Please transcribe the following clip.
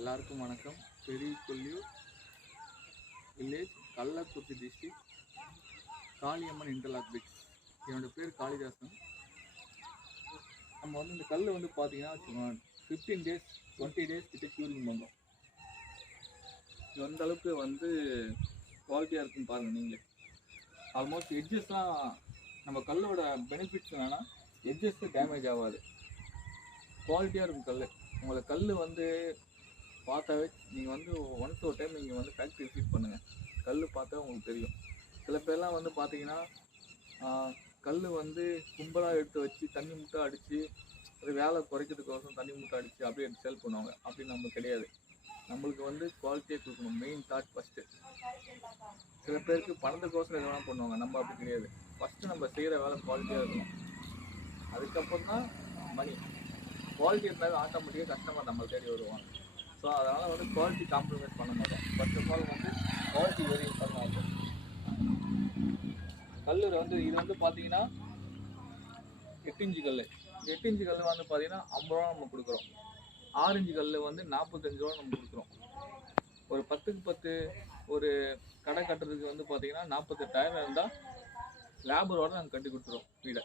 எல்லாருக்கும் வணக்கம். Periyakolliyur village, Kallakurichi district, Kaliamman interlock BRICS. என்னோட பேர் காளிதாசன். நம்ம வந்து இந்த கல் வந்து பார்த்தீங்கன்னா 15 days 20 days கிட்ட க்யூரிங் பண்ணோம். இது எந்த அளவுக்கு வந்து குவாலிட்டியாக இருக்குன்னு பாருங்கள் நீங்களே. ஆல்மோஸ்ட் எட்ஜஸ்லாம் நம்ம கல்லோட பெனிஃபிட்ஸ் என்னன்னா எட்ஜஸ் டேமேஜ் ஆகாது, குவாலிட்டியாக இருக்கும் கல். உங்களை கல் வந்து பார்த்தாவே நீங்கள் வந்து ஒன்ஸ் ஒரு டைம் நீங்கள் வந்து ஃபேக்ட்ரி விசிட் பண்ணுங்கள், கல் பார்த்தா உங்களுக்கு தெரியும். சில பேர்லாம் வந்து பார்த்தீங்கன்னா கல் வந்து கும்பலாக எடுத்து வச்சு தண்ணி முட்டை அடித்து அது வேலை குறைக்கிறதுக்கோசம் தண்ணி முட்டை அடித்து அப்படியே எடுத்து சேல் பண்ணுவாங்க. அப்படி நம்ம கிடையாது. நம்மளுக்கு வந்து குவாலிட்டியாக கொடுக்கணும், மெயின் தாட் ஃபஸ்ட்டு. சில பேருக்கு பணத்துக்கோசரம் எது வேணால் பண்ணுவாங்க, நம்ம அப்படி கிடையாது. ஃபஸ்ட்டு நம்ம செய்கிற வேலை குவாலிட்டியாக இருக்கணும், அதுக்கப்புறம் தான் மணி. குவாலிட்டி இருந்தாலும் ஆட்டோமேட்டிக்காக கஸ்டமர் நம்ம தேடி வருவாங்க. ஸோ அதனால் வந்து குவாலிட்டி காம்ப்ரமைஸ் பண்ண மாட்டோம். ஃபர்ஸ்ட் ஆஃப் ஆல் வந்து குவாலிட்டி வெரி இம்பார்ட்டன்ட் ஆகும். கல் வந்து இது வந்து பார்த்தீங்கன்னா 8 இன்ச்சு கல். 8 இன்ச்சு கல் வந்து பார்த்தீங்கன்னா 50 ரூபா நம்ம கொடுக்குறோம். 6 இன்ச்சு கல் வந்து 45 ரூபா நம்ம கொடுக்குறோம். ஒரு 10க்கு 10 ஒரு கடை கட்டுறதுக்கு வந்து பார்த்தீங்கன்னா 48,000 இருந்தால் லேபரோட நாங்கள் கட்டி கொடுத்துருவோம் வீடை.